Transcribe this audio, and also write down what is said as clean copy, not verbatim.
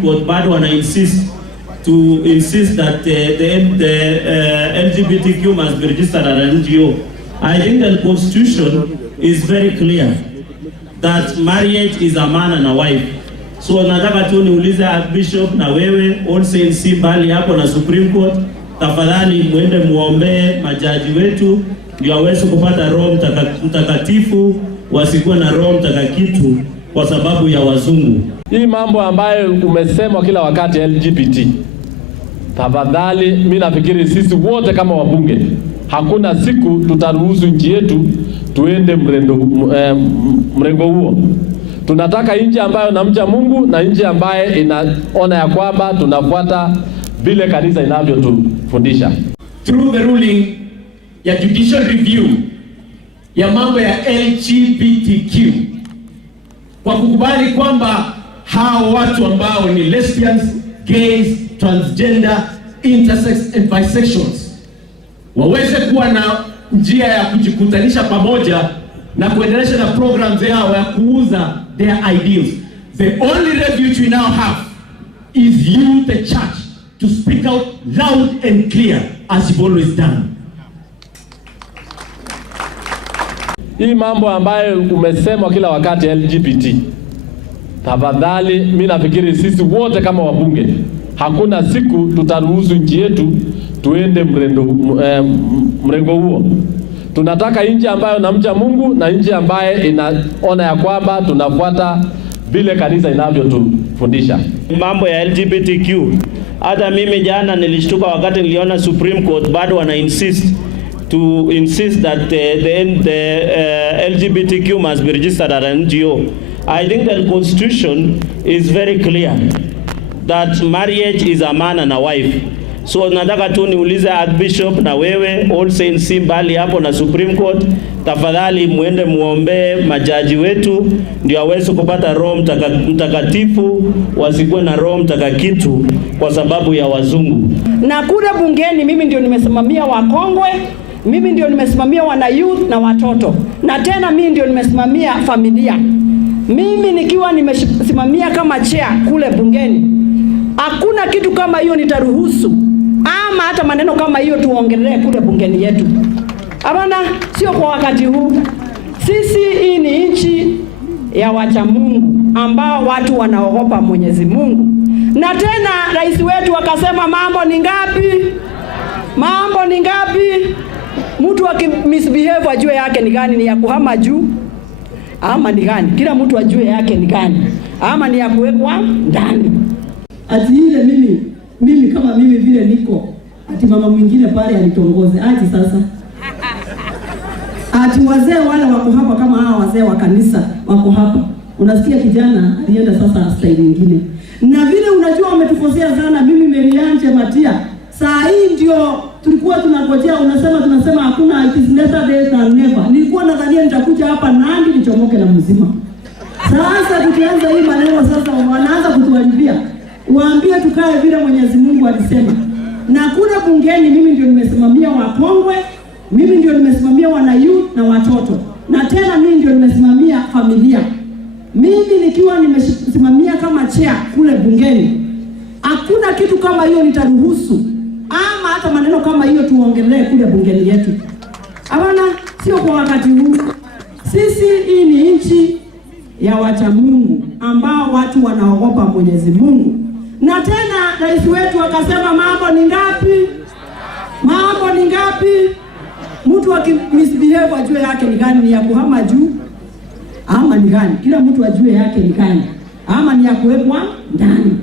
But bado wana insist that the LGBTQ must be registered as an NGO. I think the constitution is very clear that marriage is a man and a wife. So nataka tu niulize Archbishop na wewe All Saints mbali hapo na Supreme Court, tafadhali muende muombe majaji wetu ndio waweze kupata Roho Mtakatifu, wasikuwe na Roho Mtakatifu kwa sababu ya wazungu. Hii mambo ambayo umesema kila wakati LGBT, tafadhali mimi nafikiri sisi wote kama wabunge hakuna siku tutaruhusu nchi yetu tuende mrengo huo. Tunataka nchi ambayo inamcha Mungu na nchi ambaye inaona ya kwamba tunafuata vile kanisa inavyotufundisha. Through the ruling ya judicial review ya mambo ya LGBTQ, kwa kukubali kwamba hao watu ambao ni lesbians, gays, transgender, intersex and bisexuals waweze kuwa na njia ya kujikutanisha pamoja na kuendelesha na programs yao ya kuuza their ideals. The only refuge we now have is you, the church, to speak out loud and clear as you've always done. Hii mambo ambayo umesema kila wakati LGBT, tafadhali mimi nafikiri sisi wote kama wabunge hakuna siku tutaruhusu nchi yetu tuende mrengo huo. Tunataka nchi ambayo inamcha Mungu na nchi ambaye inaona ya kwamba tunafuata vile kanisa inavyotufundisha. Mambo ya LGBTQ, hata mimi jana nilishtuka wakati niliona Supreme Court bado wana insist that the LGBTQ must be registered as an NGO. I think the constitution is very clear that marriage is a man and a wife. So nataka tu niulize Archbishop na wewe All Saints mbali hapo na Supreme Court, tafadhali muende muombe majaji wetu ndio waweze kupata Roho Mtakatifu, wasikuwe na Roho Mtakatifu kwa sababu ya wazungu. Na kule bungeni mimi ndio nimesimamia wakongwe, mimi ndio nimesimamia wana youth na watoto, na tena mimi ndio nimesimamia familia. Mimi nikiwa nimesimamia kama chair kule bungeni, hakuna kitu kama hiyo nitaruhusu, ama hata maneno kama hiyo tuongelee kule bungeni yetu. Hapana, sio kwa wakati huu. Sisi hii ni nchi ya wacha Mungu ambao watu wanaogopa Mwenyezi Mungu. Na tena rais wetu akasema mambo ni ngapi? Mambo ni ngapi? Mtu akimisbehave ajue yake ni gani, ni ya kuhama juu ama ni gani? Kila mtu ajue yake ni gani, ama ni ya kuwekwa ndani. Ati ile mimi kama mimi vile niko, ati mama mwingine pale alitongoze, ati sasa ati wazee wale wako hapa kama hawa wazee wa kanisa wako hapa. Unasikia kijana alienda sasa style nyingine. Na vile unajua umetufosea sana, mimi Merianje Matia. Saa hii ndio tulikuwa tunangojea, tunasema hakuna, it is later days than never. Nilikuwa nadhania nitakuja hapa Nandi nichomoke na mzima. Sasa tukianza hii maneno sasa wanaanza kutuharibia. Waambie tukae vile Mwenyezi Mungu alisema. Na kule bungeni mimi ndio nimesimamia wakongwe, mimi ndio nimesimamia wana youth na watoto. Na tena mimi ndio nimesimamia familia. Mimi nikiwa nimesimamia kama chair kule bungeni, hakuna kitu kama hiyo nitaruhusu, ama hata maneno kama hiyo tuongelee kule bungeni yetu. Hapana, sio kwa wakati huu. Sisi hii ni nchi ya wacha Mungu ambao watu wanaogopa Mwenyezi Mungu. Na tena rais wetu akasema mambo ni ngapi? Mambo ni ngapi? Mtu akimisbehave ajue yake ni gani, ni ya kuhama juu ama ni gani? Kila mtu ajue yake ni gani, ama ni ya kuwekwa ndani.